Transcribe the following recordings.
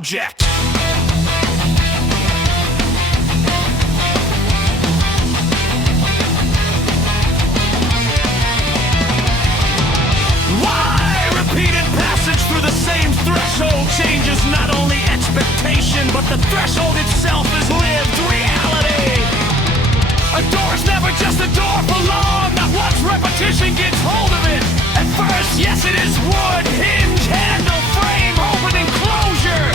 object. Repeated passage through the same threshold changes not only expectation, but the threshold itself is lived reality. A door's never just a door for long, not once repetition gets hold of it. At first, yes, it is wood, hinge, handle, frame, open and closure.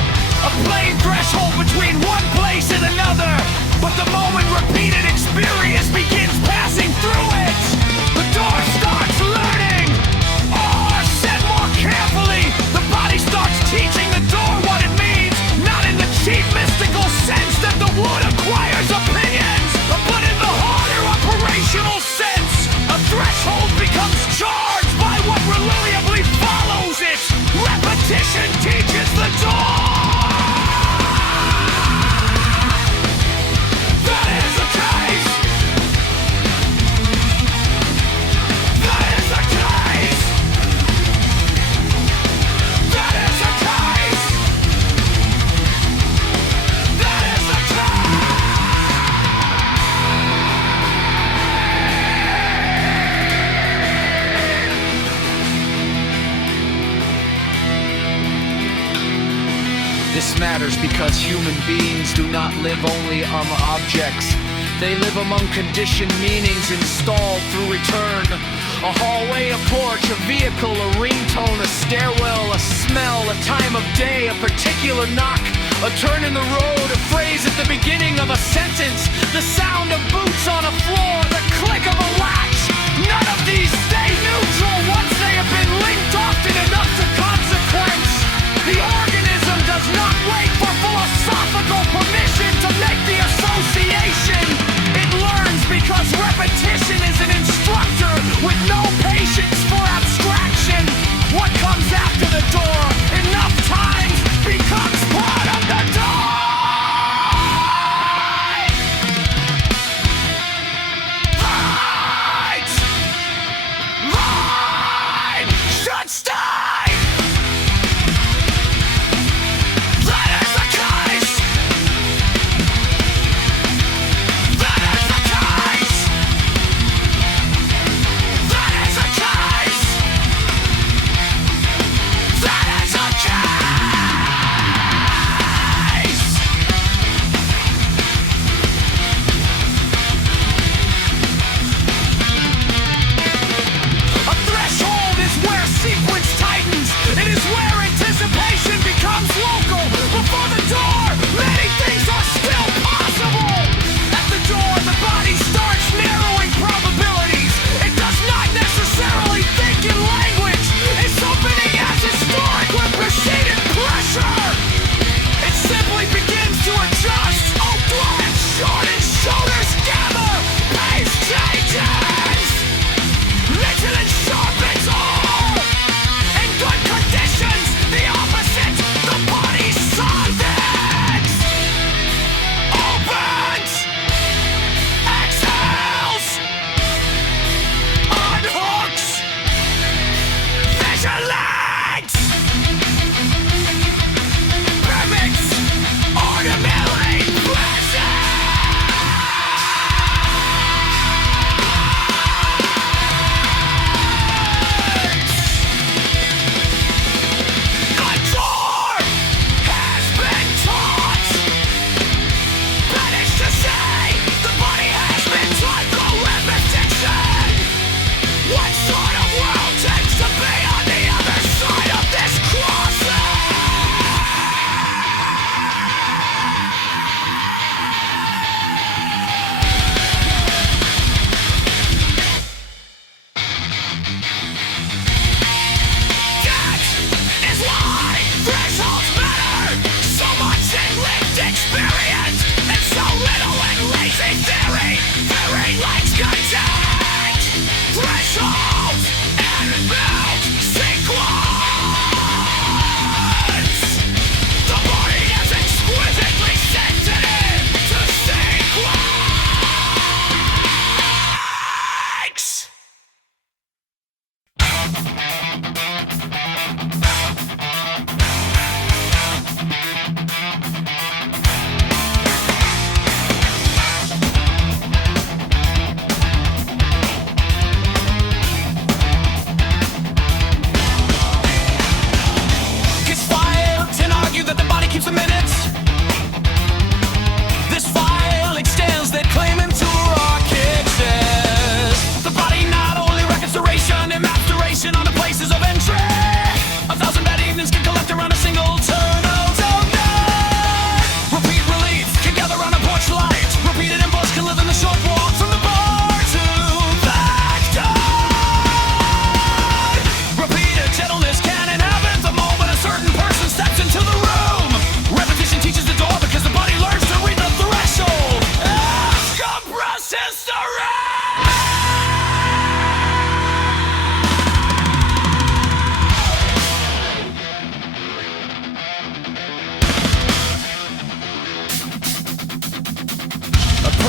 A plain threshold between one place and another. But the moment repeated experience begins passing through it, the door starts learning. Carefully, the body starts teaching the door what it means, not in the cheap mystical sense that the wood acquires opinions, but in the harder operational sense. A threshold becomes charged by what reliably follows it. Repetition teaches the door. That is the case. That is the case. This matters because human beings do not live only on objects. They live among conditioned meanings installed through return. A hallway, a porch, a vehicle, a ringtone, a stairwell, a smell, a time of day, a particular knock, a turn in the road, a phrase at the beginning of a sentence, the sound of boots on a floor, the click of a latch. None of these stay neutral once they have been linked often enough to consequence. The organism does not wait for philosophical permission to make the association. It learns because repetition is an instructor with no patience for abstraction. What comes after the door enough times becomes part of the door.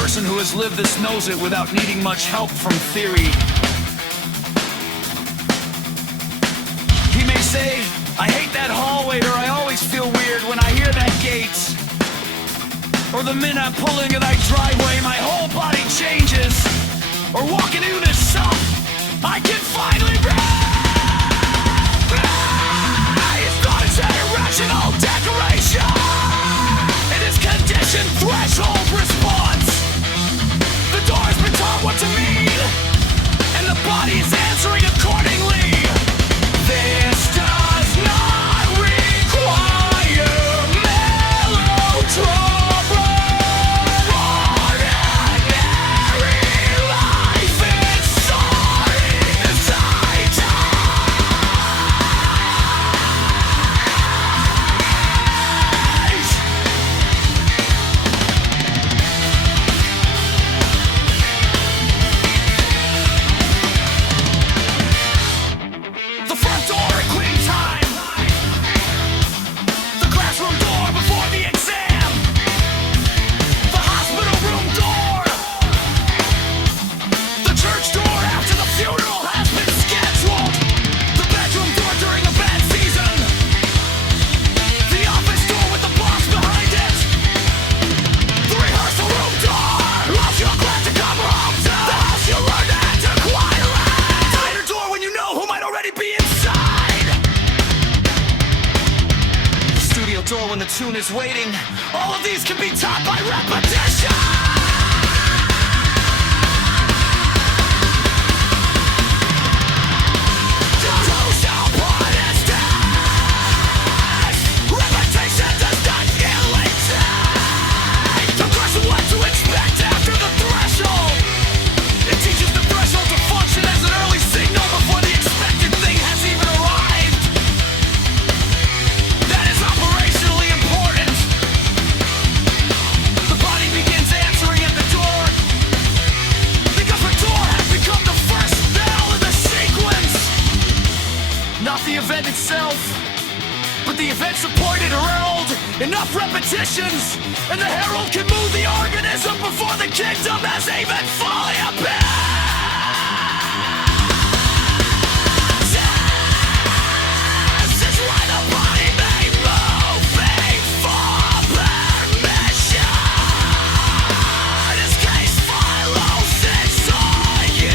Person who has lived this knows it without needing much help from theory. He may say, I hate that hallway, or I always feel weird when I hear that gate. Or the minute I pull into that driveway, my whole body changes. Or walking into this shop, I can finally breathe. It's not a irrational decoration. It is conditioned threshold response. The door has been taught what to mean, and the body is answering accordingly. This does not require melodrama. Ordinary life inside door when the tune is waiting. All of these can be taught by repetition. Repetition does not irritate. The person what to expect after the threshold. It teaches the threshold to function as an early signal before the expected thing has even arrived. That is operationally important. The body begins answering at the door, because the door has become the first bell in the sequence. Not the event itself, but the event-supported herald. Enough repetitions, and the herald can move the organism before the kingdom has even fully appeared. This is why the body may move before permission. This case follows its own.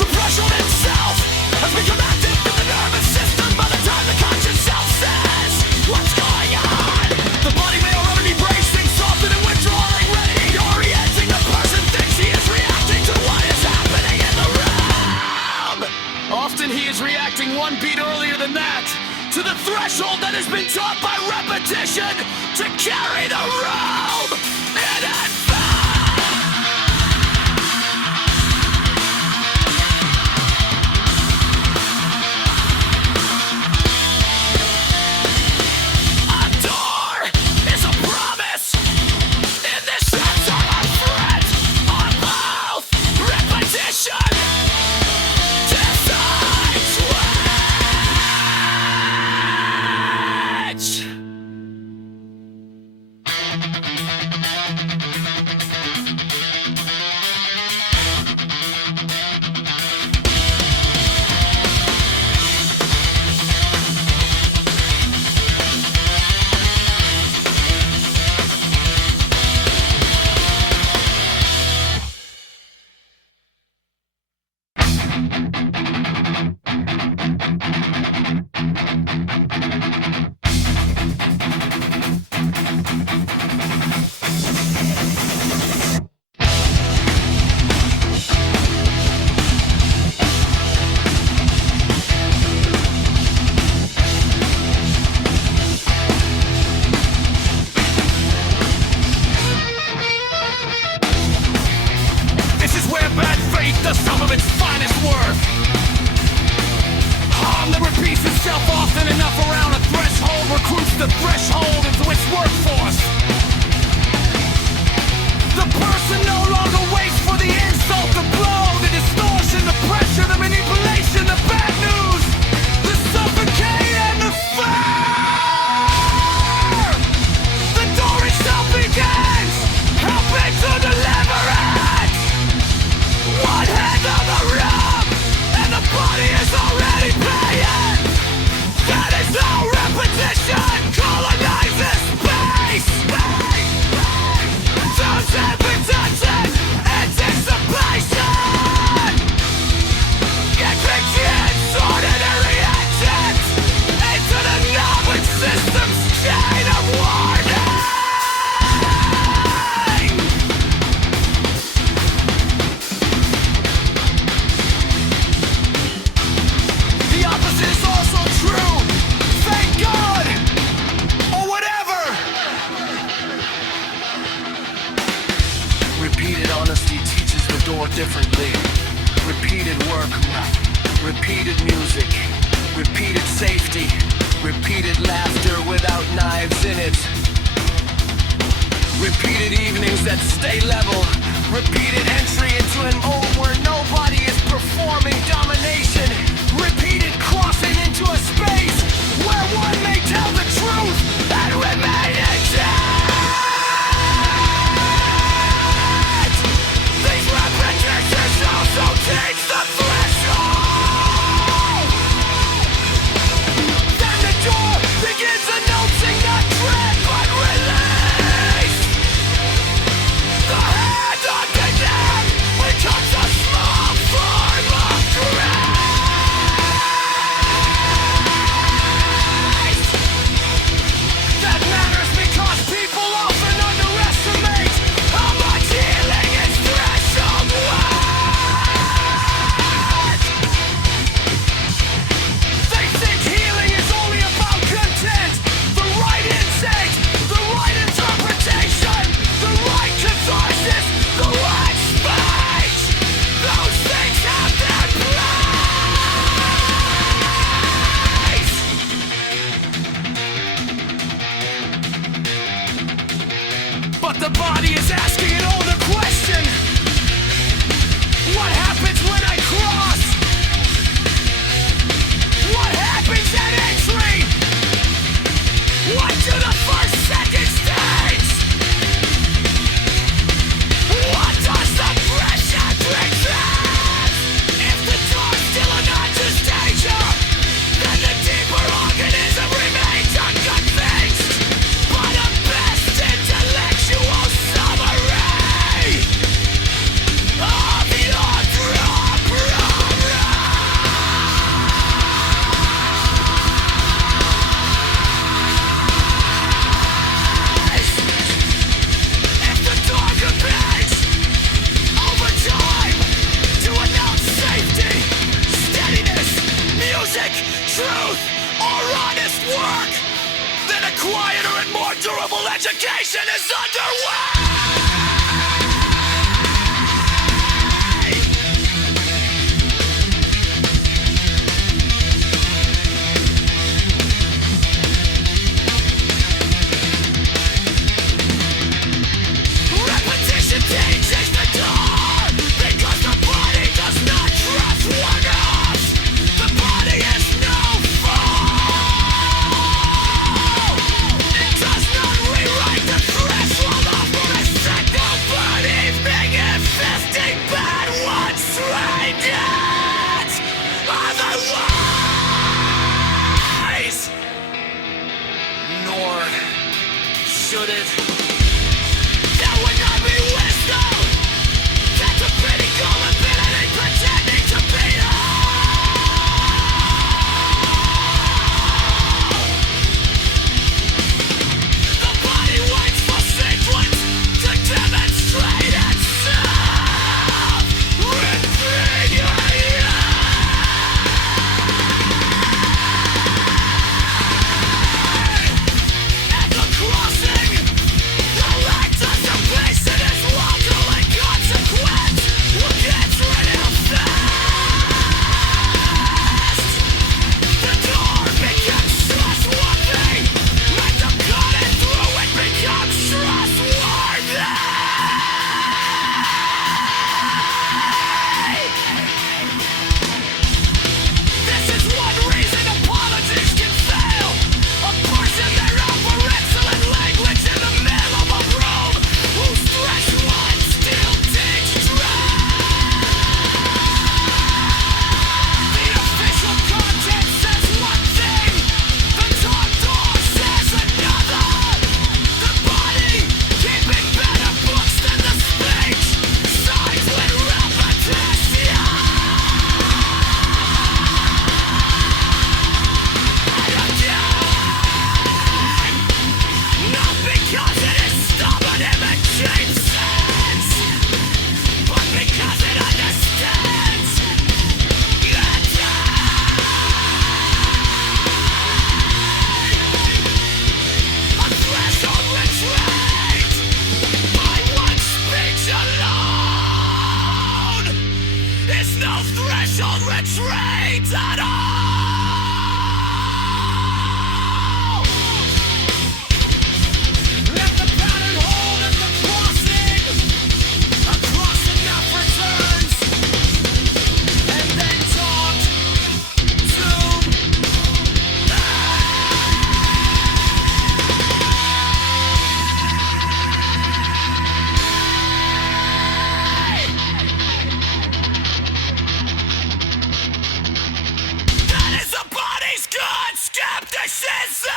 The threshold itself has become active in the nervous system by the time the conscious self says, what's going on? The body may already be bracing, softened and withdrawing, ready, orienting. The person thinks he is reacting to what is happening in the room. Often he is reacting one beat earlier than that, to the threshold that has been taught by repetition to carry the room in advance. A door is a promise. In this sense, I'm a friend on both. Repetition decides which. This is where bad faith does some of its finest work. Harm that repeats itself often enough around a threshold recruits the threshold into its workforce. Repeated honesty teaches the door differently. Repeated work, repeated music, repeated safety, repeated laughter without knives in it. Repeated evenings that stay level. Repeated entry into an mode where nobody is performing domination. Repeated crossing into a space where one may tell the truth and remain intact. These repetitions also teach the threshold. Then the door begins announcing not dread but release. The hand on the neck becomes a small form of grace. That matters because people often underestimate how much healing is threshold worth. They think healing is only about content, the right insight, the right interpretation, the right catharsis, the right speech. Those things have their place. But the body is asking an older question. What happens when I cross? What happens at entry? What do the first second stage? What does the pressure present? If the door's still an danger, then the deeper organism remains unconvinced. But a best intellectual summary of your truth. retreat at all. Let the pattern hold at the crossing, across enough returns, and then talk to that is the body's good skepticism.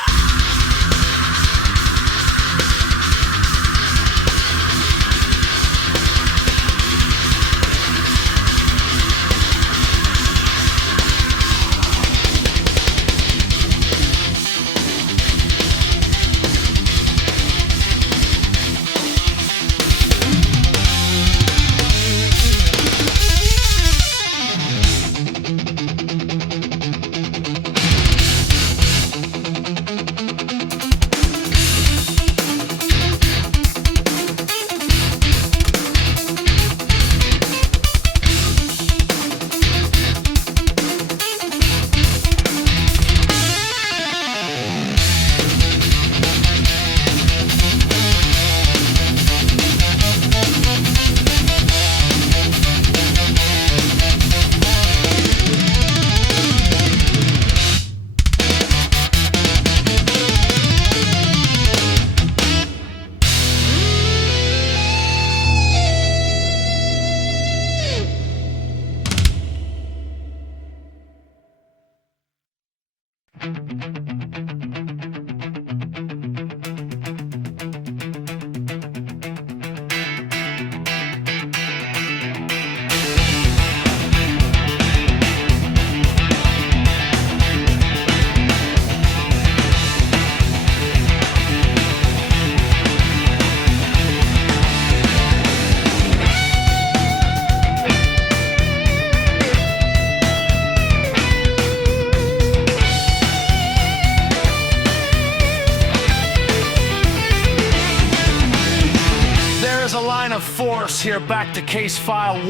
Here back to case file 1.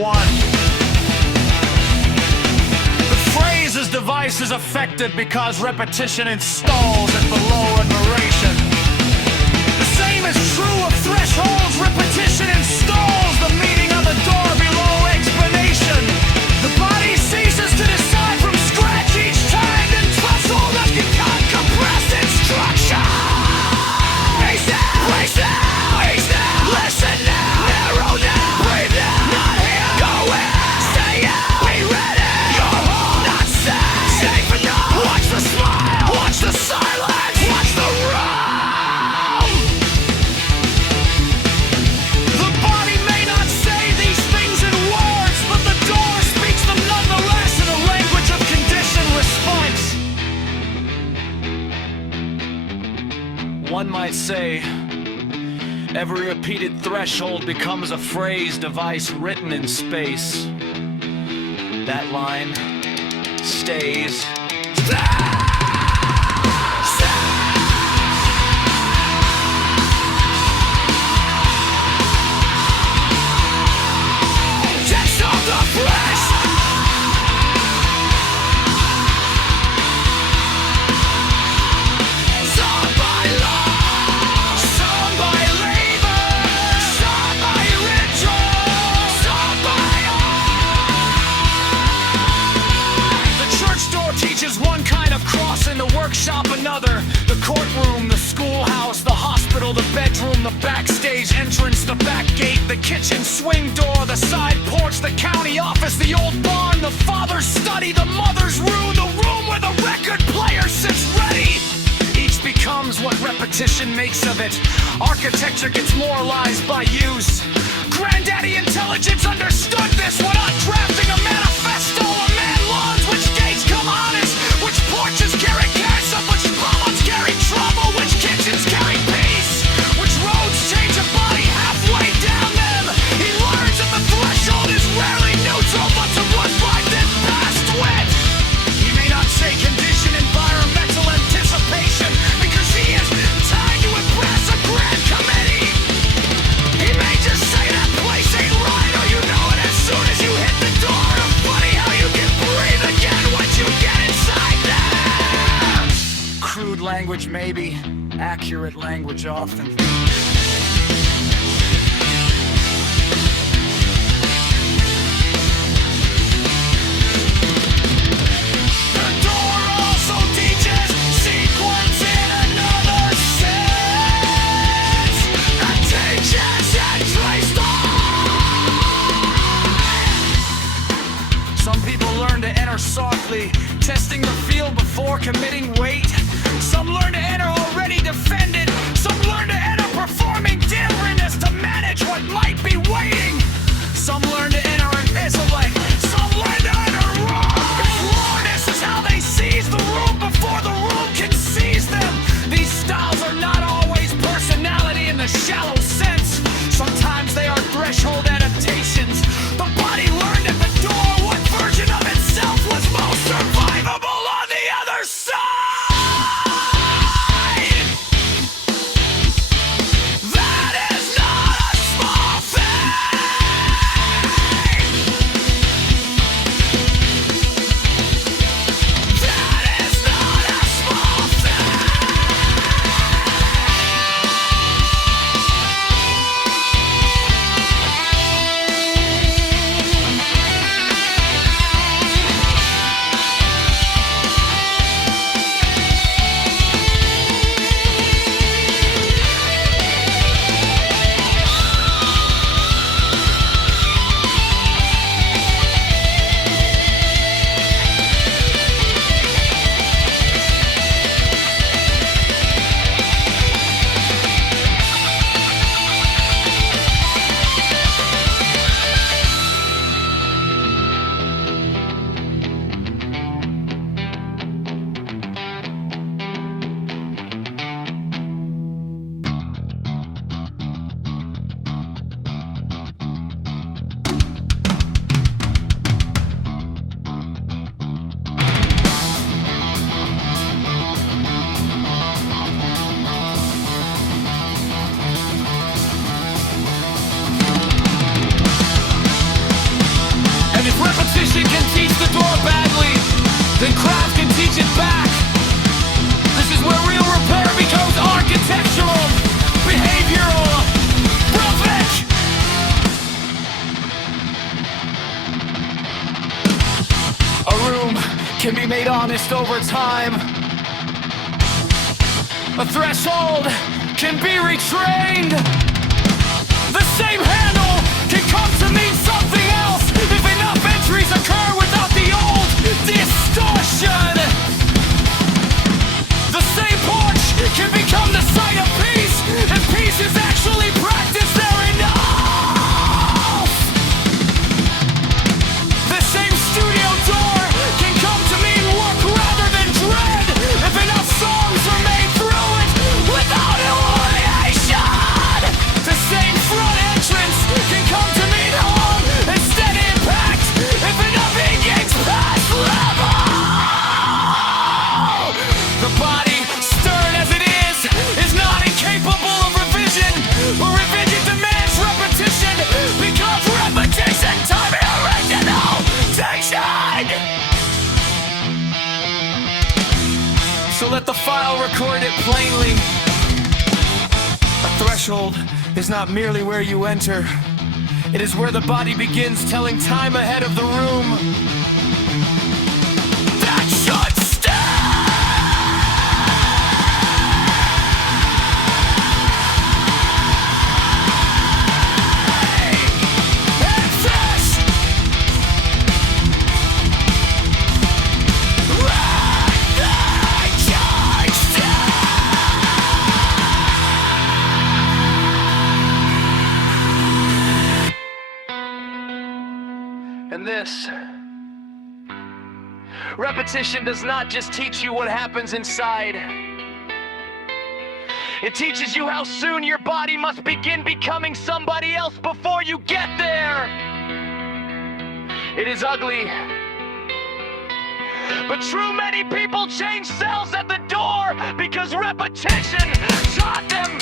The phrase's device is affected because repetition installs it below admiration. The same is true of thresholds. Repetition installs the meaning of the door below explanation. The body ceases to decide from scratch each time, and threshold of compressed instruction. Face down, face down, face down. Listen now, narrow down. The silence, watch the room. The body may not say these things in words, but the door speaks them nonetheless in a language of conditioned response. One might say, every repeated threshold becomes a phrase device written in space. That line stays. Workshop another, the courtroom, the schoolhouse, the hospital, the bedroom, the backstage entrance, the back gate, the kitchen swing door, the side porch, the county office, the old barn, the father's study, the mother's room, the room where the record player sits ready. Each becomes what repetition makes of it. Architecture gets moralized by use. Granddaddy intelligence understood this when I'm drafting a manifesto. A man learns which gates come honest, which porches carry gas up, which problems carry trouble, which kitchens carry peace, which roads change a body halfway down them. He learns that the threshold is rarely neutral, but to one right then past with. He may not say condition, environmental anticipation, because he is tied to impress a grand committee. He may just say that place ain't right, or you know language maybe, accurate language often. Softly, testing the field before committing weight. Some learn to enter already defended. Some learn to enter performing daringness to manage what might be waiting. Some learn to enter invisible. Some learn to enter raw. This is how they seize the room before the room can seize them. These styles are not always personality in the shallow sense. Sometimes they are threshold adaptations. The body learned at the door what version of itself was most survivable on the other side. That is not a small thing. That is not a small thing. Repetition can teach the door badly, then craft can teach it back. This is where real repair becomes architectural, behavioral, prolific. A room can be made honest over time. A threshold can be retrained. The same handle can come to mean something else if enough entries occur without the old distortion. The same porch can become the site of peace, and peace is actually practiced there enough. The same studio door can come to mean work rather than dread if enough songs are made through it without humiliation. The same front entrance can come to mean home instead impact if enough ingates past level. The body, stern as it is not incapable of revision, but revision demands repetition because repetition time and original diction. So let the file record it plainly. A threshold is not merely where you enter. It is where the body begins telling time ahead of the room. That should stay. And this And this repetition does not just teach you what happens inside. It teaches you how soon your body must begin becoming somebody else before you get there. It is ugly, but true many people change cells at the door because repetition taught them